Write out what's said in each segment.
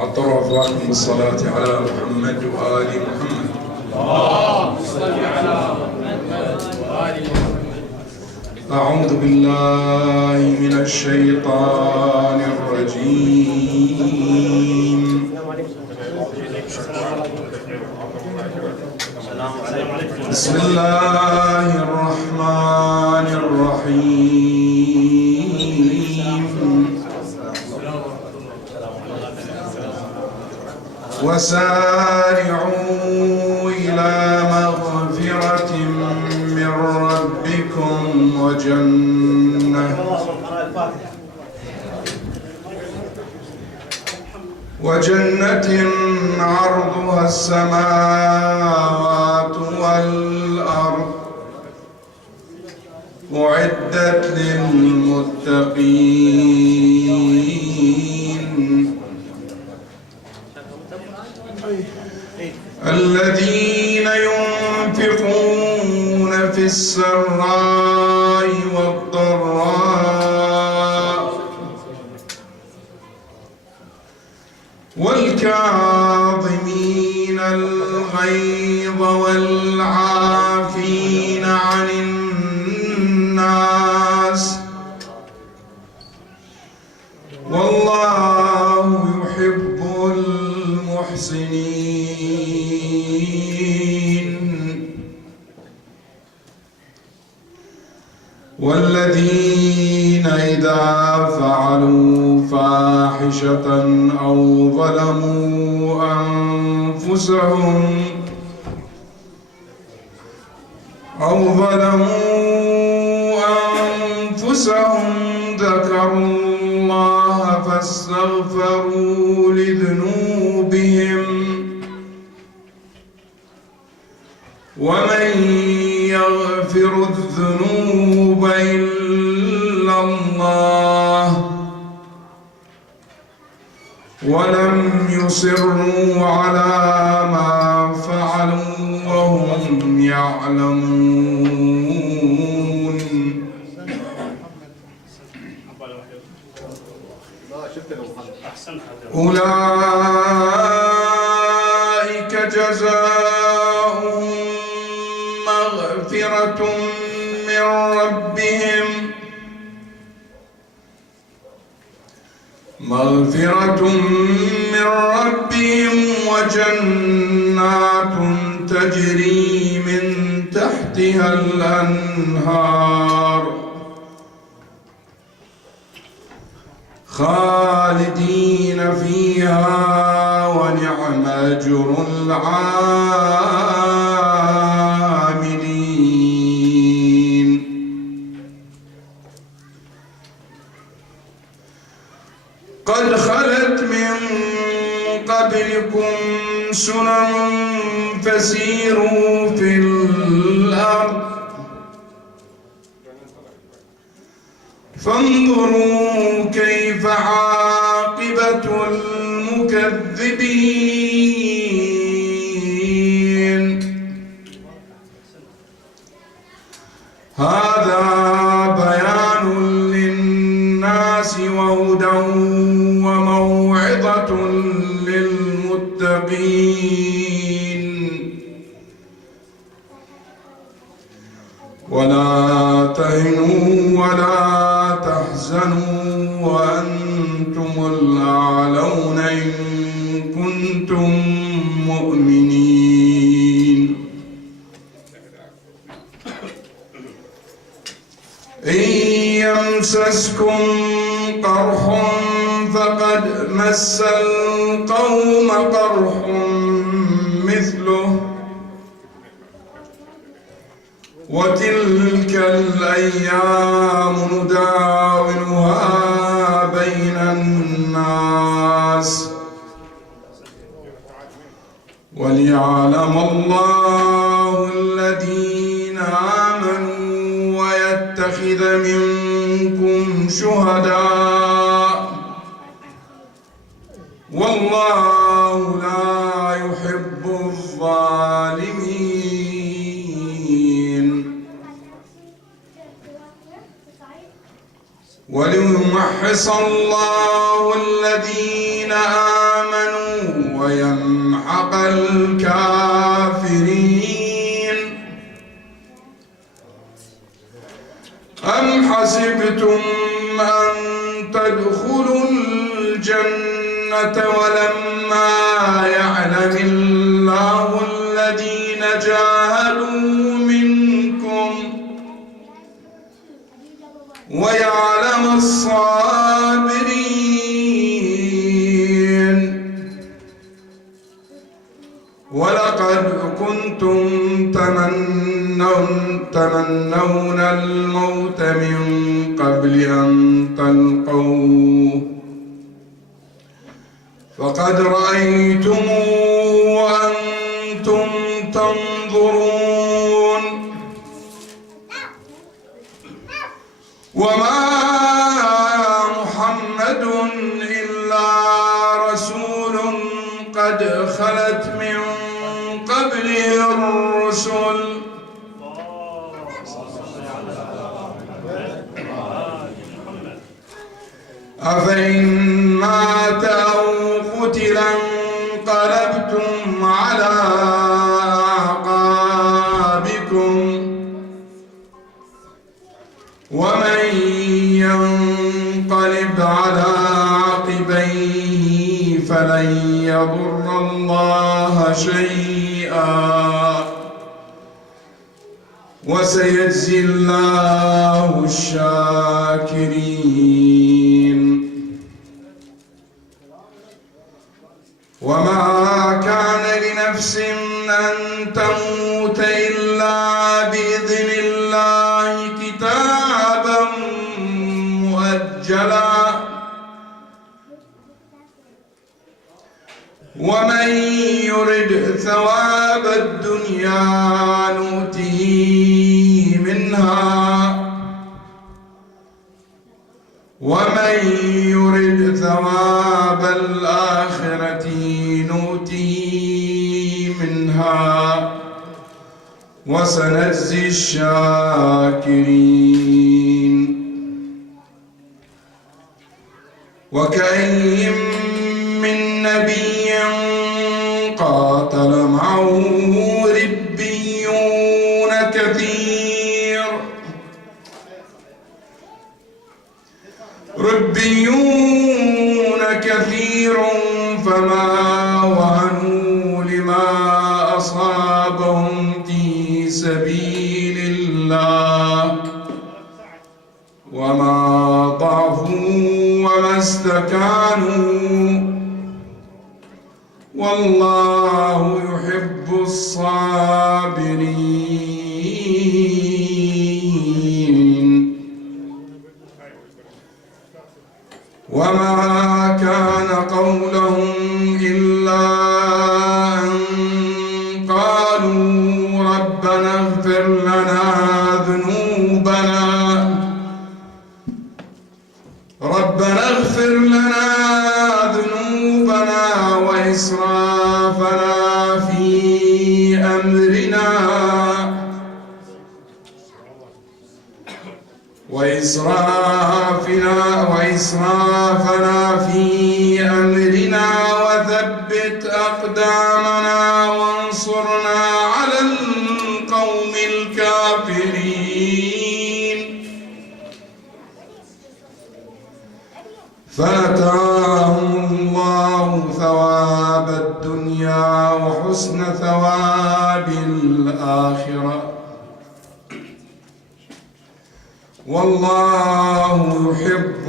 أطرافكم بالصلاة على محمد وآل محمد. اللهم صل على محمد وآل محمد. أعوذ بالله من الشيطان الرجيم. بسم الله الرحمن الرحيم. وسارعوا إلى مغفرة من ربكم وجنة عرضها السماوات والأرض أعدت للمتقين الذين ينفقون في السراء والضراء والكاظمين الغيظ والعافين عن الناس والله يحب المحسنين والذين إذا فعلوا فاحشة أو ظلموا أنفسهم ذكروا الله فاستغفروا لذنوبهم ومن يغفر الذنوب إلا الله ولم يصروا على ما فعلوا وهم يعلمون أولئك جزاؤهم مغفرة من ربهم وجنات تجري من تحتها الأنهار خالدين فيها ونعم أجر العاملين. قد خلت من قبلكم سنن فسيروا في الأرض فانظروا كيف عاقبة المكذبين. هذا بيان للناس وهدى وموعظة للمتقين. ولا تهنوا ولا تحزنوا وأنتم الأعلون إن كنتم مؤمنين. إن يمسسكم قرح فقد مس القوم قرح مثله وتلك الأيام نداولها بين الناس وليعلم الله الذين آمنوا ويتخذ منكم شهداء والله لا يحب الظالمين. وليمحص الله الذين آمنوا ويمحق الكافرين. أم حسبتم أن تدخلوا الجنة ولما يعلم الله الذين جاهدوا منكم ويعلم الصابرين. ولقد كنتم تمنون الموت من قبل أن تلقوه فقد رأيتموه وأنتم تنظرون. وما محمد إلا رسول قد خلت من قبله الرسل أفإن مات أو قتل انقلبتم على أعقابكم ومن ينقلب على عقبيه فلن يضر الله شيئا وسيجزي الله الشاكرين. وما كان لنفس أن تموت إلا بإذن الله كتابا مؤجلا ومن يرد ثواب الدنيا نؤته منها ومن يرد ثواب الآخرة نؤته منها وسنجزي الشاكرين. وكأين من نبي قاتل معه ربيون كثير فما وهنوا لما أصابهم في سبيل الله وما ضعفوا وما استكانوا والله يحب الصابرين. وما كان قولهم إلا أن قالوا ربنا اغفر لنا ذنوبنا وإسرافنا في أمرنا وثبت أقدامنا وانصرنا على القوم الكافرين. فآتاهم الله ثواب الدنيا وحسن ثواب الآخرة والله يحب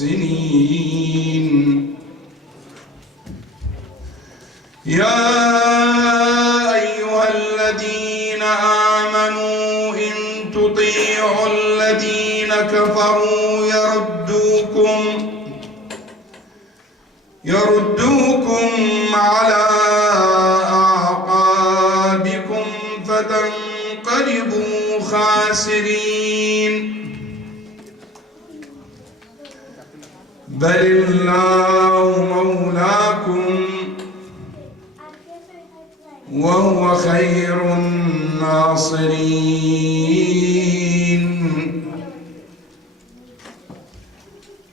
المحسنين. يا أيها الذين آمنوا إن تطيعوا الذين كفروا يردوكم على أعقابكم فتنقلبوا خاسرين. بل الله مولاكم وهو خير الناصرين.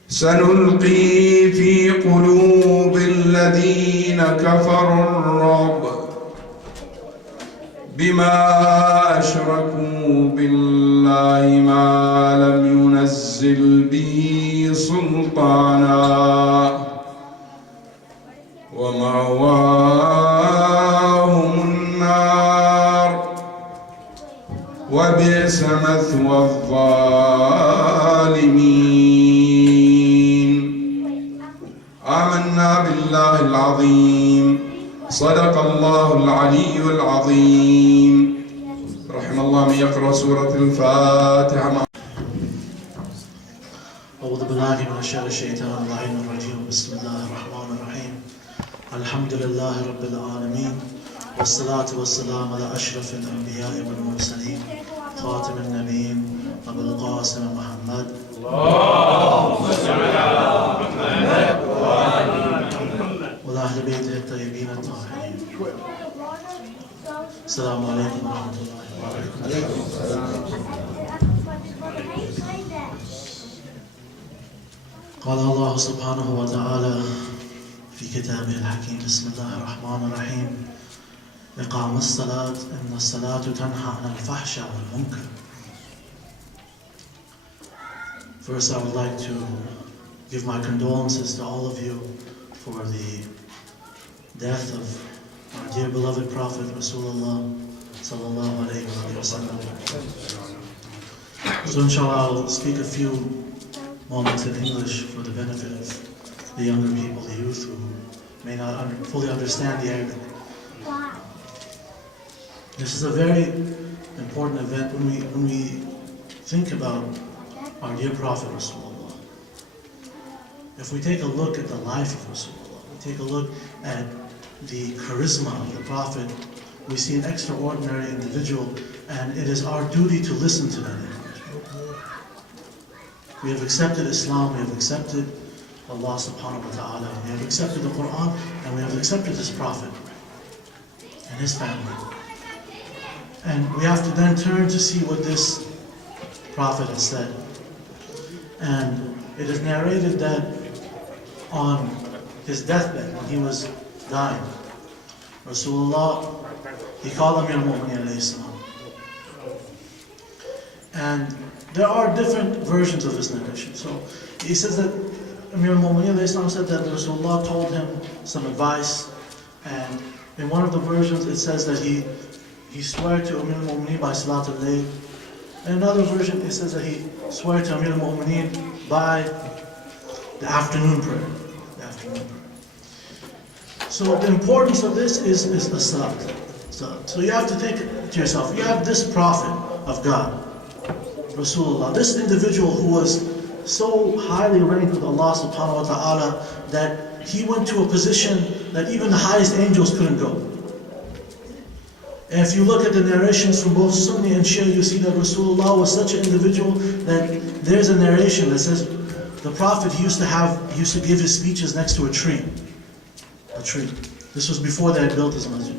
سنلقي في قلوب الذين الذين كفروا الرعب بما أشركوا بالله ما لم ينزل به سلطانا ومأواهم النار وبئس مثوى الظالمين. آمنا بالله العظيم. صدق الله العلي العظيم. رحم الله من يقرأ سورة الفاتحة. أعوذ بالله من الشيطان الرجيم. بسم الله الرحمن الرحيم. الحمد لله رب العالمين، والصلاة والسلام على أشرف الأنبياء والمرسلين خاتم النبيين أبو القاسم محمد. اللهم صل على محمد وآل محمد وعلى أهل بيته الطيبين الطاهرين. السلام عليكم ورحمة الله وبركاته. قال الله سبحانه وتعالى في كتابه الحكيم. بسم الله الرحمن الرحيم. إقام الصلاة إن الصلاة تنهى عن الفحشاء والمنكر. First, I would like to give my condolences to all of you for the death of our dear beloved Prophet Rasulullah sallallahu alayhi wa sallam. So inshallah I'll speak a few moments in English for the benefit of the younger people, the youth who may not fully understand the Arabic. This is a very important event when we think about our dear Prophet Rasulullah. If we take a look at the life of Rasulullah, we take a look at the charisma of the Prophet, we see an extraordinary individual, and it is our duty to listen to that individual. We have accepted Islam, we have accepted Allah subhanahu wa ta'ala, we have accepted the Quran, and we have accepted His Prophet and His family. And we have to then turn to see what this Prophet has said. And it is narrated that on his deathbed, when he was dying, Rasulullah, he called Amir al-Mu'mineen alayhi salam. And there are different versions of this narration. So he says that Amir al-Mu'mineen alayhi salam said that Rasulullah told him some advice, and in one of the versions it says that he swore to Amir al-Mu'mineen by Salat al-Layl. In another version it says that he swore to Amir al-Mu'mineen by the afternoon prayer. So the importance of this is the salat. So you have to think to yourself, you have this Prophet of God, Rasulullah, this individual who was so highly ranked with Allah subhanahu wa ta'ala that he went to a position that even the highest angels couldn't go. And if you look at the narrations from both Sunni and Shia, you see that Rasulullah was such an individual that there's a narration that says the Prophet used to give his speeches next to a tree. This was before they had built his masjid.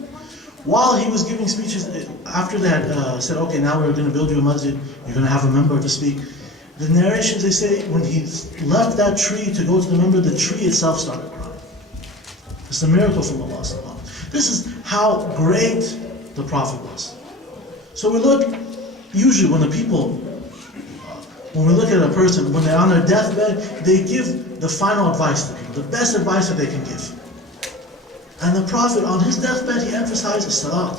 While he was giving speeches, after they had said, okay, now we're going to build you a masjid, you're going to have a member to speak. The narrations, they say, when he left that tree to go to the member, the tree itself started crying. It's a miracle from Allah subhanahu wa ta'ala. This is how great the Prophet was. So we look, usually when we look at a person, when they're on their deathbed, they give the final advice to them, the best advice that they can give. And the Prophet, on his deathbed, he emphasized salat,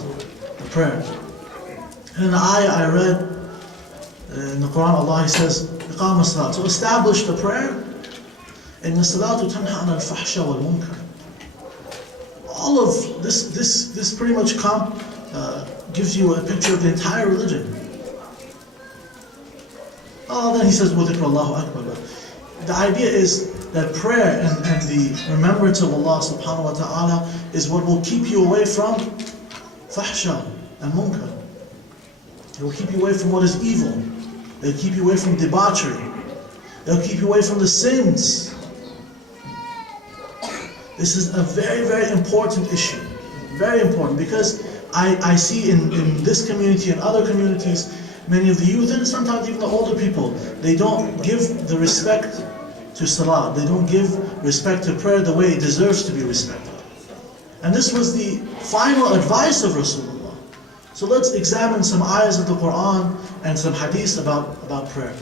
the prayer. And in the ayah I read, in the Quran, Allah says, Iqam as-salat. So establish the prayer. And the salatu tanha an al-fahsha wal-munkar. All of this pretty much gives you a picture of the entire religion. Oh, then he says, وَذِكْرَ اللَّهُ أَكْبَرُ. The idea is that prayer and the remembrance of Allah subhanahu wa ta'ala is what will keep you away from fahsha and munkar. It will keep you away from what is evil. It will keep you away from debauchery. It will keep you away from the sins. This is a very, very important issue. Very important, because I see in this community and other communities, many of the youth and sometimes even the older people, they don't give the respect to salah. They don't give respect to prayer the way it deserves to be respected. And this was the final advice of Rasulullah. So let's examine some ayahs of the Quran and some hadiths about prayer.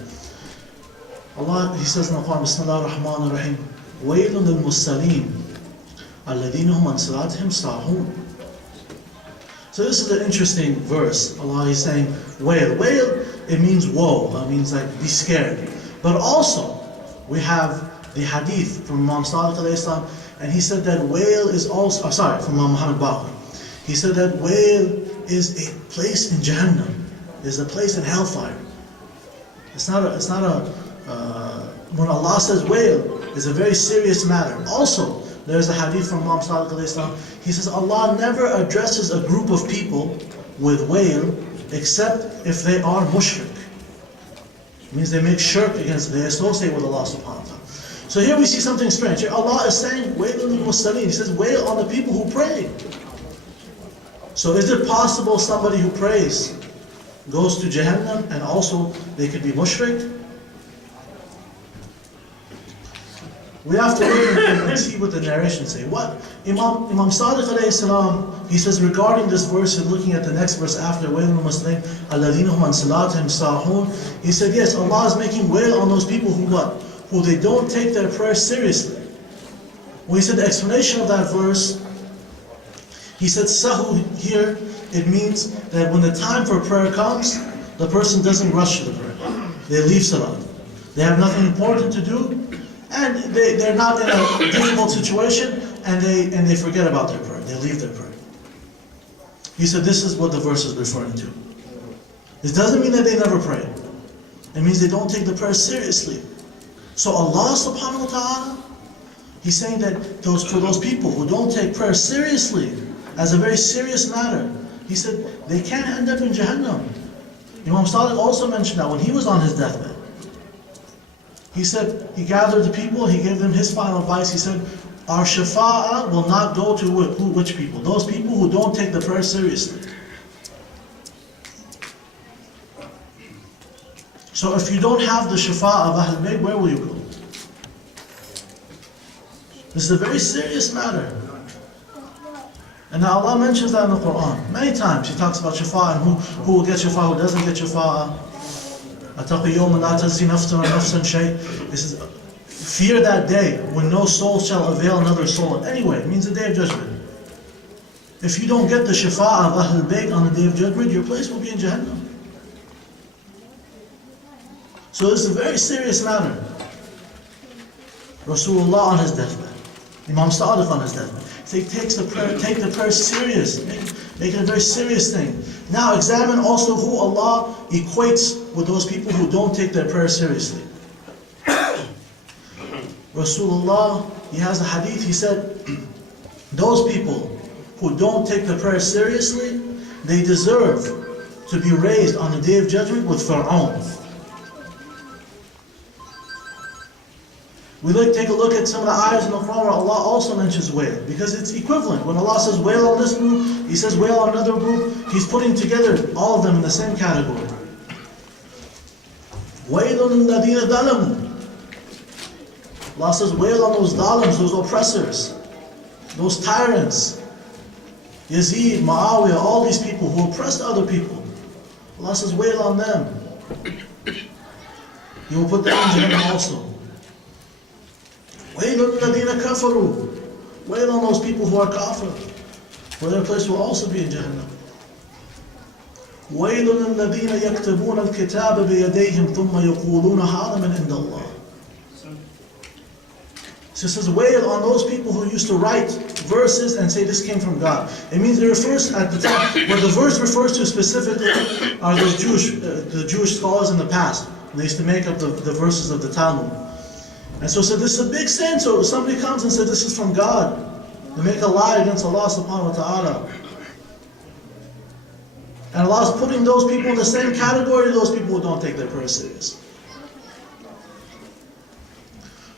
Allah, He says in the Quran, Bismillah ar-Rahman ar-Rahim, وَيْلٌ لِلْمُسَّلِينَ الَّذِينَ هُمْ عَنْ صَلَاتِهِمْ سَاهُونَ. So this is an interesting verse. Allah is saying, wail. Wail, it means woe. It means like be scared. But also, we have the hadith from Imam Sadiq alayhi salam, and he said that wail is also, from Imam Muhammad Baqir. He said that wail is a place in Jahannam, is a place in hellfire. It's not a when Allah says wail, it's a very serious matter. Also, there's a hadith from Imam Sadiq alayhi salam. He says Allah never addresses a group of people with wail except if they are mushrik. It means they make shirk against, they associate with Allah subhanahu wa ta'ala. So here we see something strange. Here Allah is saying, wailun lil musallin. He says, wail on the people who pray. So is it possible somebody who prays goes to Jahannam and also they could be mushrik? We have to look and see what the narrations say. What Imam Sadiq alayhi salam, he says regarding this verse, and looking at the next verse after, wailun lil musallin alladhina hum an salatihim sahun. He said, yes, Allah is making wail on those people who what? Who they don't take their prayer seriously. When he said the explanation of that verse, he said sahu here, it means that when the time for prayer comes, the person doesn't rush to the prayer. They leave salah. They have nothing important to do, and they're not in a difficult situation, and they forget about their prayer. They leave their prayer. He said this is what the verse is referring to. This doesn't mean that they never pray. It means they don't take the prayer seriously. So Allah subhanahu wa ta'ala, He's saying that for those people who don't take prayer seriously, as a very serious matter, He said they can't end up in Jahannam. Imam Sadiq also mentioned that when he was on his deathbed. He said, he gathered the people, he gave them his final advice. He said, our shafa'ah will not go to which people? Those people who don't take the prayer seriously. So if you don't have the shafa'ah of Ahlul Bayt, where will you go? This is a very serious matter. And now Allah mentions that in the Quran. Many times He talks about shafa'ah and who will get shafa'ah, who doesn't get shafa'ah. أَتَقِي يَوْمًا لَا تَجْزِي نَفْسٌ عَنْ نَفْسٍ شَيْءٍ. He says, fear that day when no soul shall avail another soul. Anyway, it means the day of judgment. If you don't get the shafa'ah of Ahlul Bayt on the day of judgment, your place will be in Jahannam. So this is a very serious matter. Rasulullah on his deathbed, Imam Sadiq on his deathbed. So he takes the prayer, take the prayer serious, make it a very serious thing. Now examine also who Allah equates with those people who don't take their prayer seriously. Rasulullah, he has a hadith, he said, those people who don't take the prayer seriously, they deserve to be raised on the day of judgment with Fir'aun. We take a look at some of the ayahs in the Quran where Allah also mentions wail, because it's equivalent. When Allah says wail on this group, He says wail on another group, He's putting together all of them in the same category. وَيْلٌ لِلَّذِينَ ظَلَمُوا. Allah says wail on those dhalims, those oppressors, those tyrants. Yazid, Muawiyah, all these people who oppressed other people. Allah says wail on them. He will put them in Jahannam also. وَيْلٌ لِلَّذِينَ كَفَرُوا. Wail on those people who are kafir, for their place will also be in Jahannam. وَيْلٌ لِلَّذِينَ يَكْتَبُونَ الْكِتَابَ بِيَدَيْهِمْ ثُمَّ يَقُولُونَ هَذَا مِنْ عِنْدِ اللَّهِ. So it says wail on those people who used to write verses and say this came from God. It means it refers at the time, what the verse refers to specifically are those the Jewish scholars in the past. They used to make up the verses of the Talmud. And so this is a big sin. So if somebody comes and says this is from God, they make a lie against Allah subhanahu wa ta'ala. And Allah is putting those people in the same category, those people who don't take their prayer serious.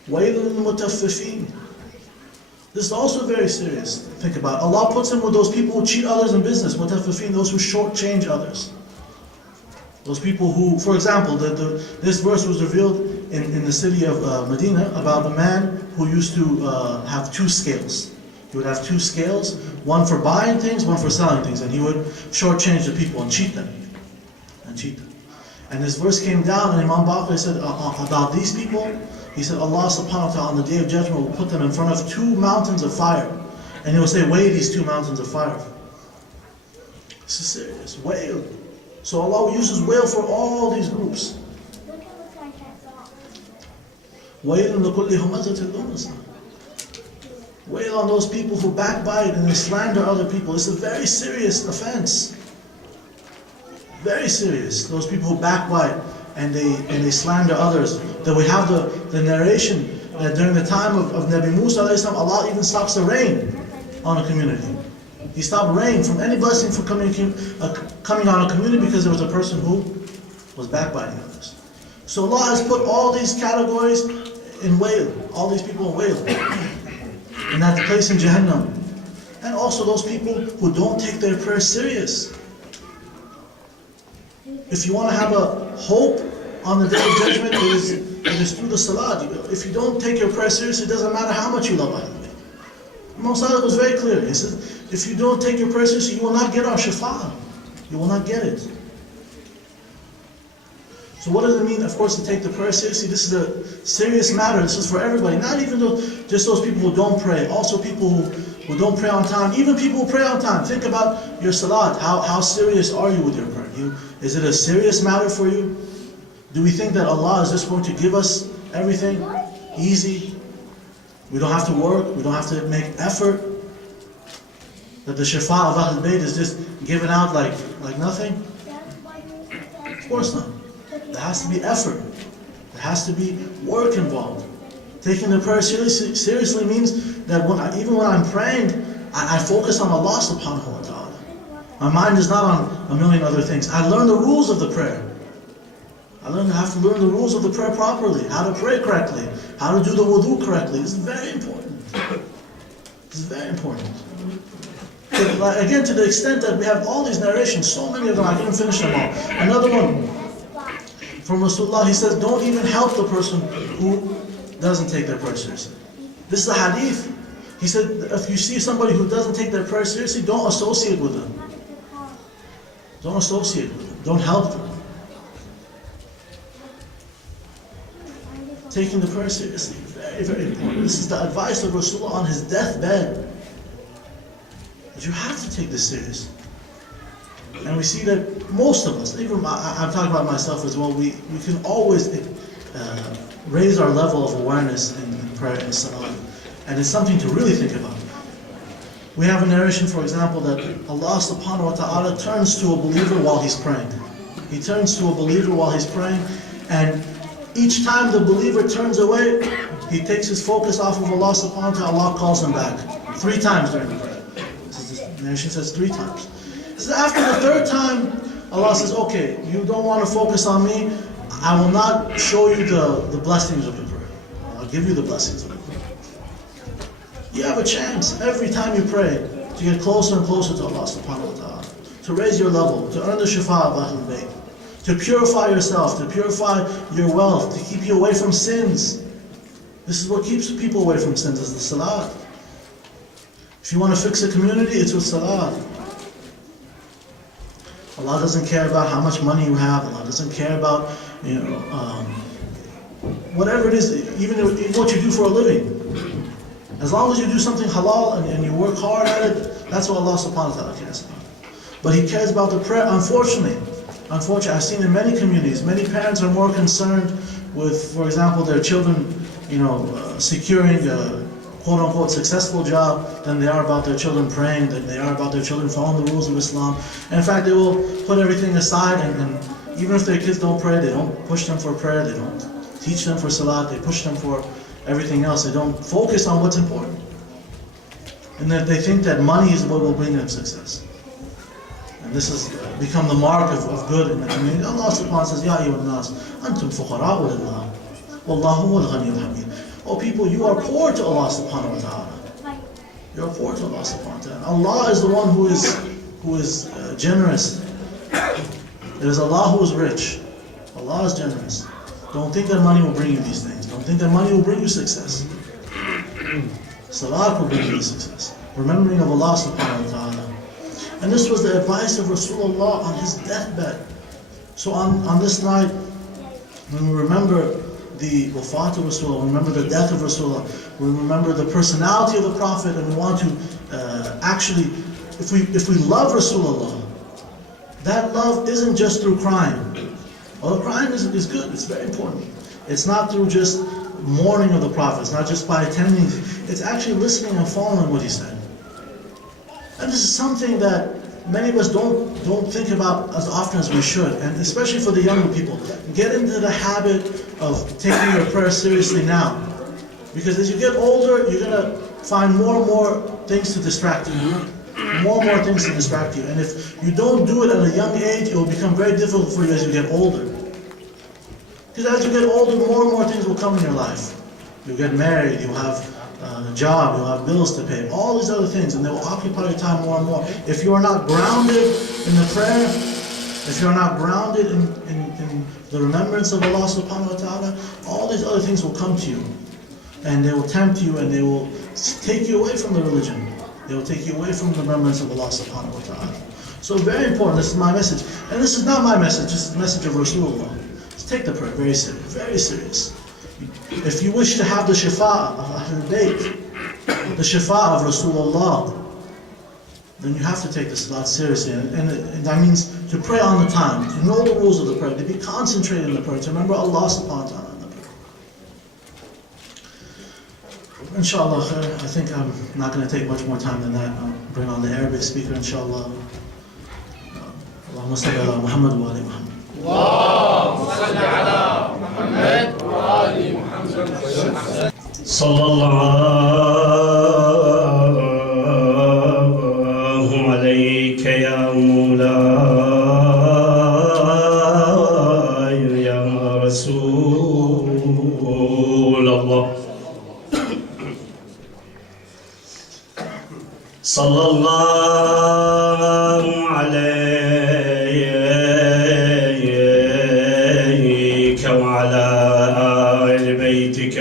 وَيْلٌ لِلْمُطَفِّفِينَ. This is also very serious. Think about it. Allah puts him with those people who cheat others in business, mutaffifin, those who shortchange others. Those people who, for example, this verse was revealed in the city of Medina about a man who used to have two scales. He would have two scales, one for buying things, one for selling things, and he would shortchange the people and cheat them. And this verse came down, and Imam Baqir said about these people, he said, Allah subhanahu wa ta'ala on the day of judgment will put them in front of two mountains of fire. And he will say, weigh these two mountains of fire. This is serious. Wail. So Allah uses wail for all these groups. Wail on those people who backbite and they slander other people. It's a very serious offense. Very serious. Those people who backbite and they slander others. Then we have the narration that during the time of Nabi Musa, Allah even stops the rain on a community. He stopped rain from any blessing from coming on a community because there was a person who was backbiting others. So Allah has put all these categories in wail, all these people in wail, in that place in Jahannam. And also those people who don't take their prayers serious. If you want to have a hope on the day of judgment, it is through the salat. If you don't take your prayer seriously, it doesn't matter how much you love Allah. Imam Sadiq was very clear. He said, if you don't take your prayer seriously, you will not get our shafa'ah. You will not get it. So what does it mean, of course, to take the prayer seriously? This is a serious matter. This is for everybody. Not even just those people who don't pray. Also people who don't pray on time. Even people who pray on time. Think about your salat. How serious are you with your prayer? Is it a serious matter for you? Do we think that Allah is just going to give us everything easy? We don't have to work. We don't have to make effort. That the shafa of Ahlul Bayt is just given out like nothing? Of course not. There has to be effort. There has to be work involved. Taking the prayer seriously means that even when I'm praying, I focus on Allah subhanahu wa ta'ala. My mind is not on a million other things. I learn the rules of the prayer. I have to learn the rules of the prayer properly, how to pray correctly, how to do the wudu correctly. This is very important. This is very important. Again, to the extent that we have all these narrations, so many of them, I couldn't finish them all. Another one from Rasulullah, he says, don't even help the person who doesn't take their prayer seriously. This is a hadith. He said, if you see somebody who doesn't take their prayer seriously, don't associate with them. Don't associate with them. Don't help them. Taking the prayer seriously, very, very important. This is the advice of Rasulullah on his deathbed. But you have to take this seriously. And we see that most of us, even I'm talking about myself as well, we can always raise our level of awareness in prayer and salah. And it's something to really think about. We have a narration, for example, that Allah subhanahu wa ta'ala turns to a believer while he's praying. He turns to a believer while he's praying, and each time the believer turns away, he takes his focus off of Allah subhanahu wa ta'ala, Allah calls him back. 3 times during the prayer. The narration says 3 times. So after the 3rd time, Allah says, okay, you don't want to focus on me, I will not show you the blessings of the prayer. I'll give you the blessings of the prayer. You have a chance every time you pray to get closer and closer to Allah subhanahu wa ta'ala, to raise your level, to earn the shafa of Ahlul Bayt, to purify yourself, to purify your wealth, to keep you away from sins. This is what keeps people away from sins, is the salat. If you want to fix a community, it's with salat. Allah doesn't care about how much money you have. Allah doesn't care about, whatever it is, even what you do for a living. As long as you do something halal and you work hard at it, that's what Allah subhanahu wa ta'ala cares about. But He cares about the prayer. Unfortunately, I've seen in many communities, many parents are more concerned with, for example, their children, securing a quote-unquote successful job than they are about their children praying, than they are about their children following the rules of Islam. And in fact, they will put everything aside, and even if their kids don't pray, they don't push them for prayer, they don't teach them for salat, they push them for everything else. They don't focus on what's important. And that they think that money is what will bring them success. And this has become the mark of good in the community. Allah subhanahu wa ta'ala says, Ya ayyuhan nas, antum fuqara'u lillah, wallahu wal ghaniyyul hamid. Oh people, you are poor to Allah subhanahu wa ta'ala. You are poor to Allah subhanahu wa ta'ala. Allah is the one who is generous. It is Allah who is rich. Allah is generous. Don't think that money will bring you these things. Don't think that money will bring you success. Salat will bring you success. Remembering of Allah subhanahu wa ta'ala. And this was the advice of Rasulullah on his deathbed. So on this night, when we remember the wafat of Rasulullah, we remember the death of Rasulullah, we remember the personality of the Prophet, and we want to actually, if we love Rasulullah, that love isn't just through crying. Although crying is good, it's very important. It's not through just mourning of the Prophet, it's not just by attending, it's actually listening and following what he said. And this is something that many of us don't think about as often as we should, and especially for the younger people. Get into the habit of taking your prayer seriously now. Because as you get older, you're going to find more and more things to distract you. More and more things to distract you. And if you don't do it at a young age, it will become very difficult for you as you get older. Because as you get older, more and more things will come in your life. You'll get married, you'll have a job, you'll have bills to pay, all these other things, and they will occupy your time more and more. If you are not grounded in the prayer, if you are not grounded in the remembrance of Allah subhanahu wa ta'ala, all these other things will come to you. And they will tempt you, and they will take you away from the religion. They will take you away from the remembrance of Allah subhanahu wa ta'ala. So very important, this is my message. And this is not my message, this is the message of Rasulullah. Just take the prayer very serious, very serious. If you wish to have the shifa of Ahlul Bayt, the shifa of Rasulullah, then you have to take the salat seriously. And that means to pray on the time, to know the rules of the prayer, to be concentrated in the prayer, to remember Allah subhanahu wa ta'ala in the prayer. Inshallah, I think I'm not going to take much more time than that. I'll bring on the Arabic speaker, inshallah. Allahumma salli ala Muhammad wa ali Muhammad. اللهم صل على محمد وآل محمد. صلى الله عليك يا مولاي يا رسول الله. صلى الله عليك وعلى آل بيتك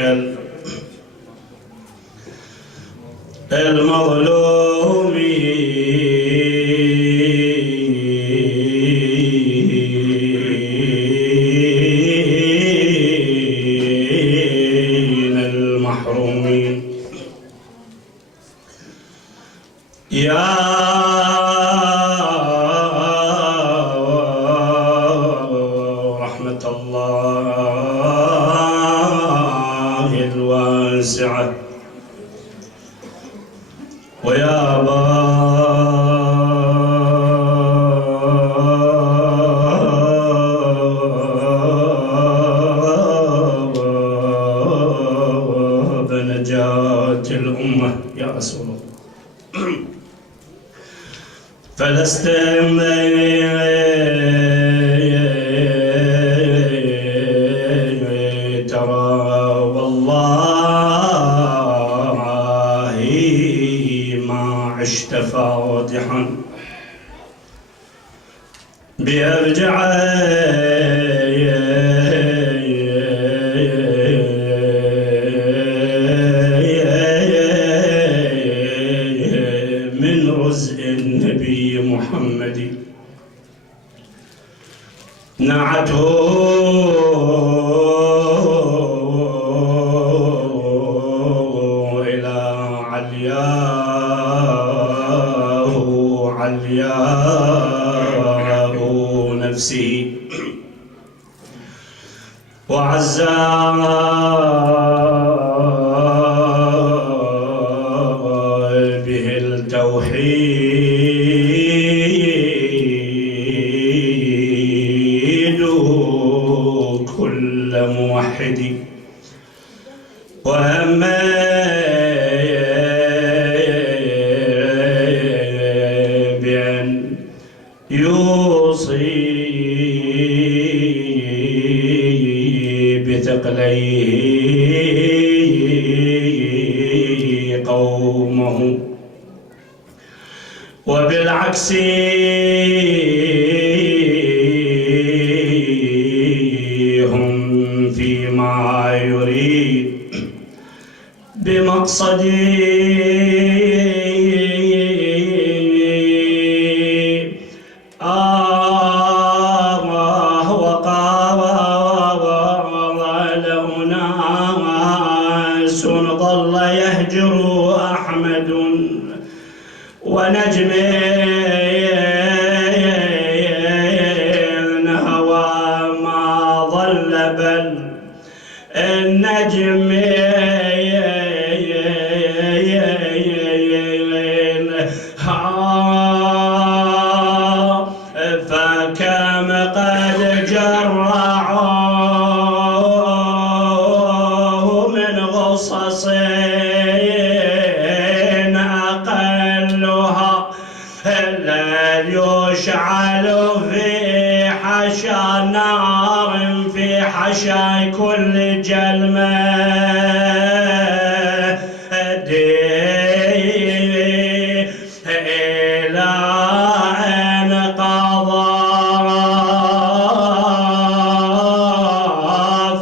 المظلومين المحرومين. يا رحمة الله الواسعة، ويا باب نجاة الأمة يا رسول الله، فلست ترى والله ما عشت فاضحا بأرجع من رزء النبي محمد. نعته إلى علياه نفسه، وعزاه به التوحيد كل موحد، وهم بأن يوصي بثقليه قومه، وبالعكس هم في مقصدي وقال أناس ظل يهجر أحمد ونجم هوى ما ضل بل النجم فكم قد جرعوه من غصص أقلها لا يشعل في حشا نار في حشا كل جلمة إلى أن قضى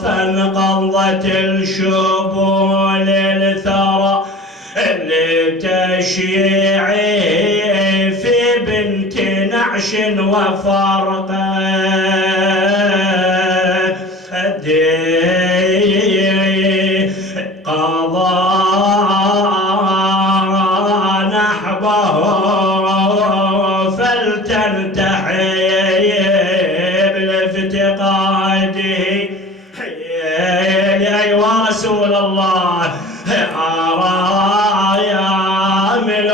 فانقضت الشبول الثرى لتشييعه في بنت نعش وفرق قضى نحبه فلتنتحي بالافتقاده أيوا رسول الله أرى يامل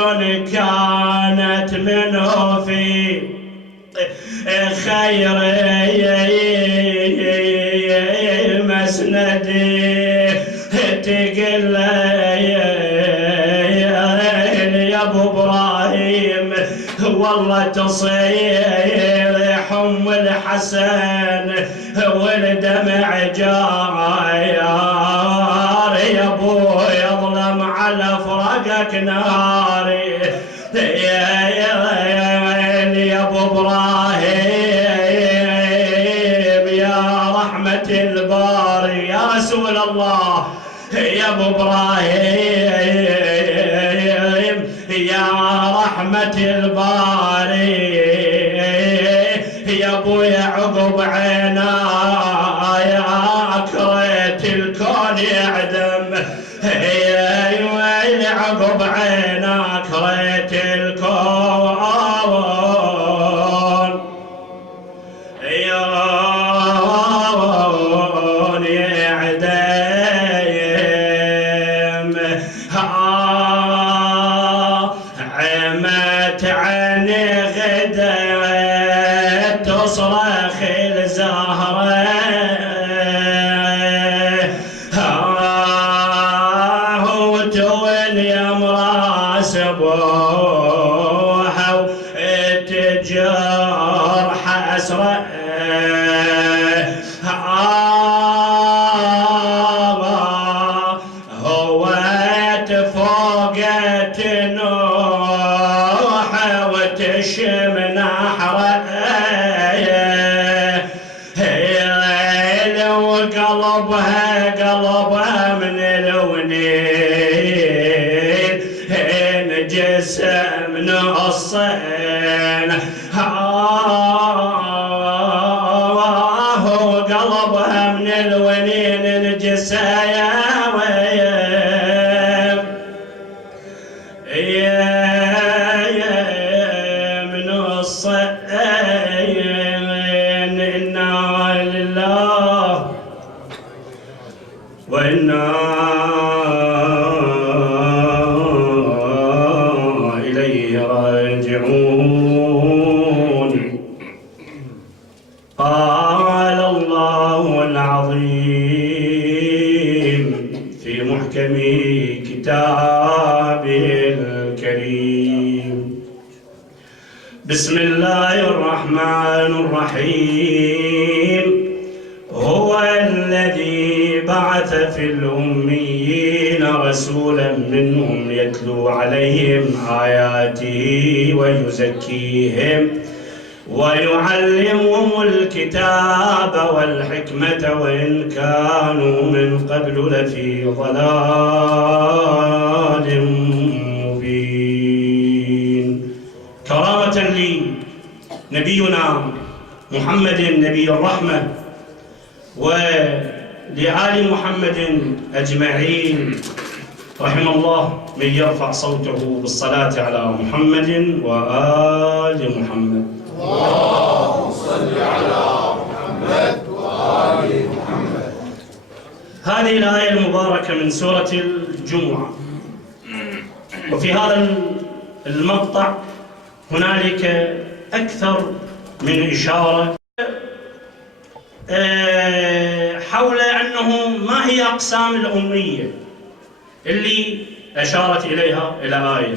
كانت منه في خير مسندي تقل يا ابو ابراهيم والله تصير حم الحسن والدمع جار يا ابو يظلم على فرقك ناري يا ابو ابراهيم يا رحمة الباري يا رسول الله يا ابو ابراهيم يا رحمة الباري يا ابو يعقوب عيناي كريت الكون يعدم يا يعقوب عيناك كريت الكون عمت عني غدا تصرخ الزهرة وتول يا مراس ابوها وتجر حسرة هو تفوقت نوح وتشم نحره وقلبها من الونين جسم نصين وقلبها من الونين جسم من الصين إنا لله وإنا إليه راجعون. قال الله العظيم في محكم كتابه الكريم: بسم الله الرحمن الرحيم. هو الذي بعث في الأميين رسولا منهم يتلو عليهم آياته ويزكيهم ويعلمهم الكتاب والحكمة وإن كانوا من قبل لفي ضلال مبين. كرامة لنبينا محمد نبي الرحمة ولآل محمد أجمعين، رحم الله من يرفع صوته بالصلاة على محمد وآل محمد. اللهم صل على محمد وآل محمد. هذه الآية المباركة من سورة الجمعة، وفي هذا المقطع هنالك أكثر من إشارة حول أنه ما هي أقسام الأمية اللي أشارت إليها الآية،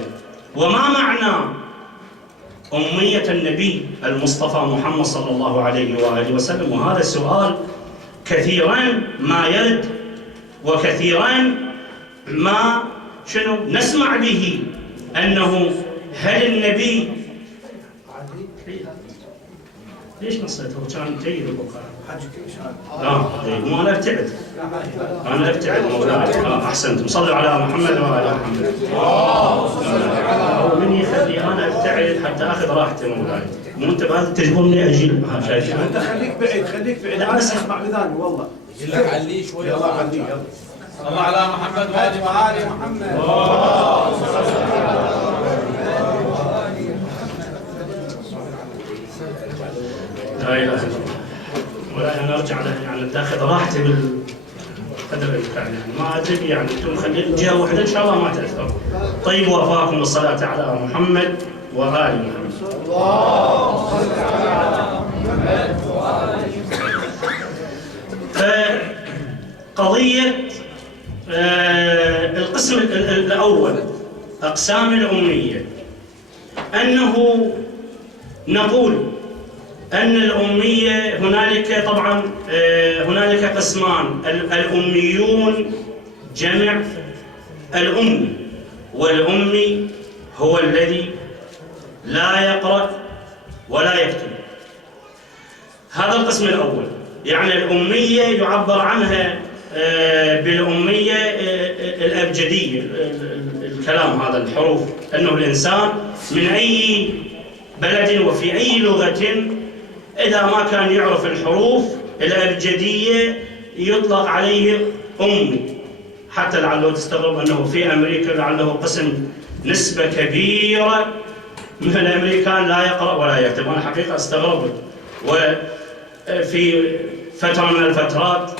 وما معنى أمية النبي المصطفى محمد صلى الله عليه وآله وسلم. وهذا السؤال كثيرا ما يرد وكثيرا ما نسمع به، أنه هل النبي ليش نصيته؟ كان جيد البقاء. مو أنا ابتعد. أنا ابتعد مولاي. أحسنتم. صلوا على محمد وعلى محمد. من يخلي أنا ابتعد حتى أخذ راحتي مولاي. مو أنت بعد تجبرني أجيل. أنت خليك بعيد، خليك بعيد. أنا أسمع بذاني والله. يقول لك عليه شوي. يلا عليه يلا. صلوا على محمد وآل محمد. لا اله الا الله. ولا انا ارجع يعني تاخذ راحتي بالقدر الامكان، يعني ما ادري يعني انتم خلينا جهه واحده ان شاء الله ما تاثروا. طيب وافاكم بالصلاه على محمد وال محمد. اللهم صل على محمد وآل محمد. قضيه القسم الاول اقسام الاميه، انه نقول أن الأمية هنالك طبعا هنالك قسمان، الأميون جمع الأمي، والأمي هو الذي لا يقرأ ولا يكتب. هذا القسم الأول، يعني الأمية يعبر عنها بالأمية الأبجدية، الكلام هذا الحروف، أنه الإنسان من أي بلد وفي أي لغة إذا ما كان يعرف الحروف الأبجدية يطلق عليه أمي. حتى لعله تستغرب أنه في أمريكا لعله قسم نسبة كبيرة من الأمريكان لا يقرأ ولا يكتب. أنا حقيقة استغربت. وفي فترة من الفترات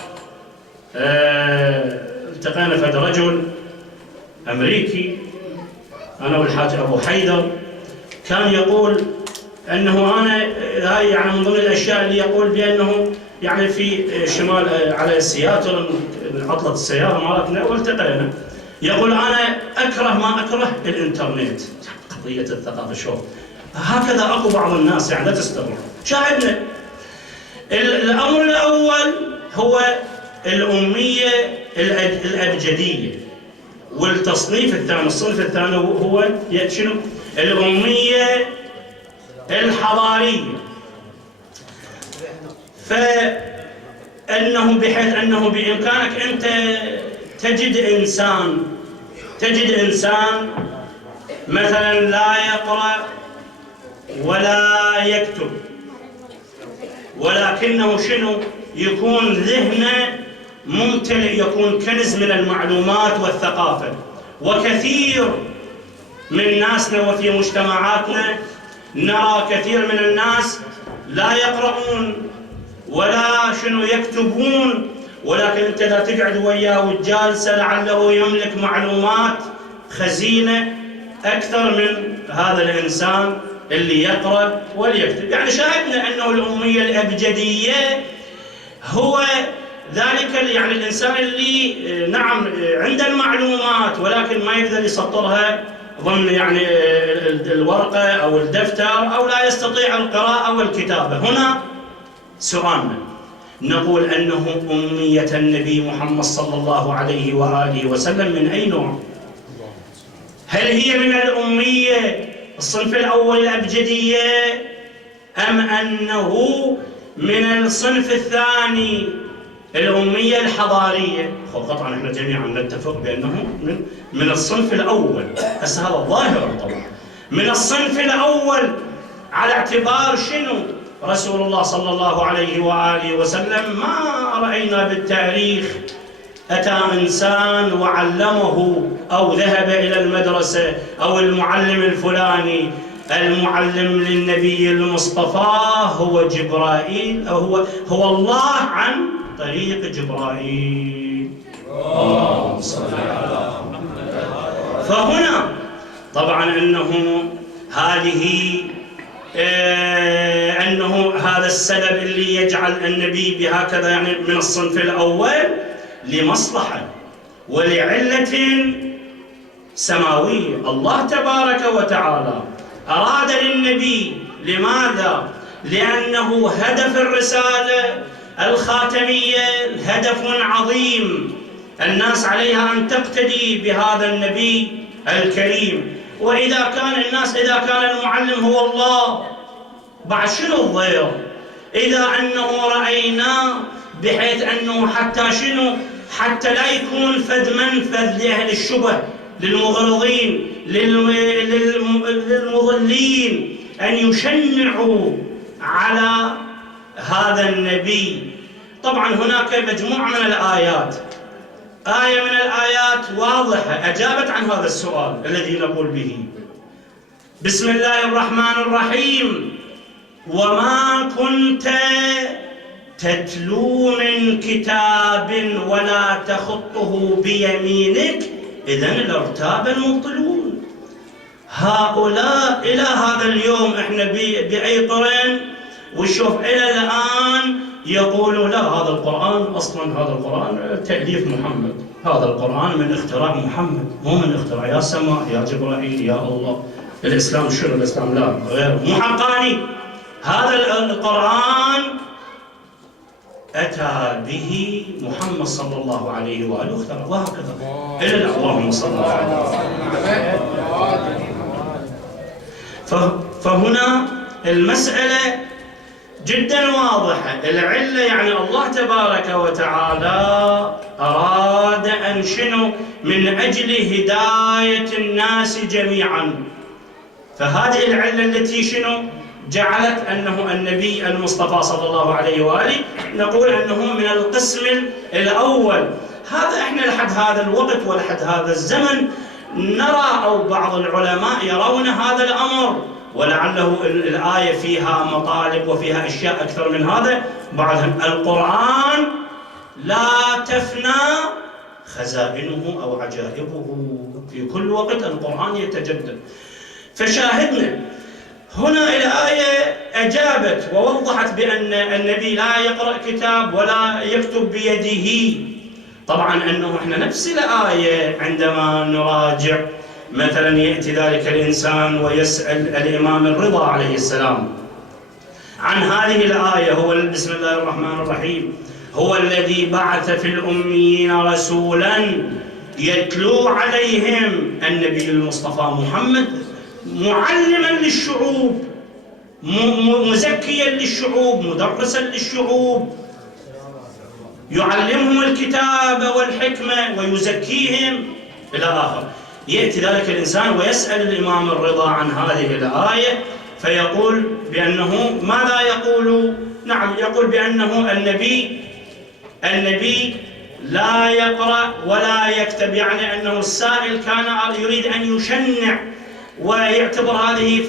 التقينا فد رجل أمريكي أنا والحاج أبو حيدر، كان يقول أنه أنا هاي يعني من ضمن الأشياء اللي يقول بأنه يعني في شمال على سياتل عطلة السيارة مالتنا والتقينا، يقول أنا أكره ما أكره الإنترنت. قضية الثقافة شوف هكذا أكو بعض الناس يعني لا تستغرب. شاهدنا الأمر الأول هو الأمية الأبجدية، والتصنيف الثاني الصنف الثاني هو شنو؟ الأمية الحضارية. فإنه بحيث أنه بإمكانك أنت تجد إنسان مثلا لا يقرأ ولا يكتب، ولكنه شنو؟ يكون ذهنه ممتلئ، يكون كنز من المعلومات والثقافة. وكثير من ناسنا وفي مجتمعاتنا نرى كثير من الناس لا يقرؤون ولا شنو يكتبون، ولكن انت لا تقعد وياه وتجالسه لعله يملك معلومات خزينة أكثر من هذا الإنسان اللي يقرأ واليكتب. يعني شاهدنا أنه الأمية الأبجدية هو ذلك يعني الإنسان اللي نعم عنده المعلومات ولكن ما يقدر يسطرها ضمن يعني الورقة أو الدفتر، أو لا يستطيع القراءة والكتابة. هنا سؤالنا نقول أنه أمية النبي محمد صلى الله عليه وآله وسلم من أي نوع؟ هل هي من الأمية الصنف الأول الأبجدية، أم أنه من الصنف الثاني الأمية الحضارية؟ قطعا احنا جميعا نتفق بأنه من الصنف الأول. هسه هذا ظاهر طبعا من الصنف الأول، على اعتبار شنو؟ رسول الله صلى الله عليه وآله وسلم ما رأينا بالتاريخ أتى إنسان وعلمه أو ذهب إلى المدرسة أو المعلم الفلاني. المعلم للنبي المصطفى هو جبرائيل، أو هو الله عن طريق جبرائيل. اللهم صل على محمد. فهنا طبعا أنه هذا السبب اللي يجعل النبي بهكذا يعني من الصنف الأول لمصلحة ولعلة سماوية. الله تبارك وتعالى أراد للنبي، لماذا؟ لأنه هدف الرسالة الخاتمية هدف عظيم الناس عليها أن تقتدي بهذا النبي الكريم. وإذا كان المعلم هو الله، بعد شنو الضير؟ إذا أنه رأيناه بحيث أنه حتى لا يكون فد منفذ لأهل الشبه، للمغرضين، للمضلين، أن يشنعوا على هذا النبي. طبعا هناك مجموعة من الآيات، آية من الآيات واضحة أجابت عن هذا السؤال الذي نقول به. بسم الله الرحمن الرحيم: وما كنت تتلو من كتاب ولا تخطه بيمينك إذن لارتاب المبطلون. هؤلاء إلى هذا اليوم إحنا بأي قرن وشوف إلى الآن يقولوا لا، هذا القرآن أصلاً هذا القرآن تأليف محمد، هذا القرآن من اختراع محمد، مو من اختراع يا سماء يا جبرائيل يا الله. الإسلام شنو؟ الإسلام لا غير مو حقاني. هذا القرآن أتى به محمد صلى الله عليه وآله واختار الله هكذا إلى اللهم صل على محمد. فهنا المسألة جدا واضحة. العلة يعني الله تبارك وتعالى أراد أن شنو؟ من أجل هداية الناس جميعا. فهذه العلة التي شنو؟ جعلت أنه النبي المصطفى صلى الله عليه وآله نقول أنه من القسم الأول. هذا إحنا لحد هذا الوقت ولحد هذا الزمن نرى، أو بعض العلماء يرون هذا الأمر، ولعله الآية فيها مطالب وفيها أشياء أكثر من هذا. بعضهم القرآن لا تفنى خزائنه أو عجائبه، في كل وقت القرآن يتجدد. فشاهدنا هنا الآية أجابت ووضحت بأن النبي لا يقرأ كتاب ولا يكتب بيده. طبعا أنه إحنا نفس الآية عندما نراجع مثلا يأتي ذلك الإنسان ويسأل الإمام الرضا عليه السلام عن هذه الآية، هو بسم الله الرحمن الرحيم: هو الذي بعث في الأميين رسولا يتلو عليهم، النبي المصطفى محمد معلما للشعوب، مزكيا للشعوب، مدرسا للشعوب، يعلمهم الكتاب والحكمة ويزكيهم إلى آخر. يأتي ذلك الإنسان ويسأل الإمام الرضا عن هذه الآية فيقول بأنه ماذا يقول؟ نعم، يقول بأنه النبي لا يقرأ ولا يكتب، يعني أنه السائل كان يريد أن يشنع ويعتبر هذه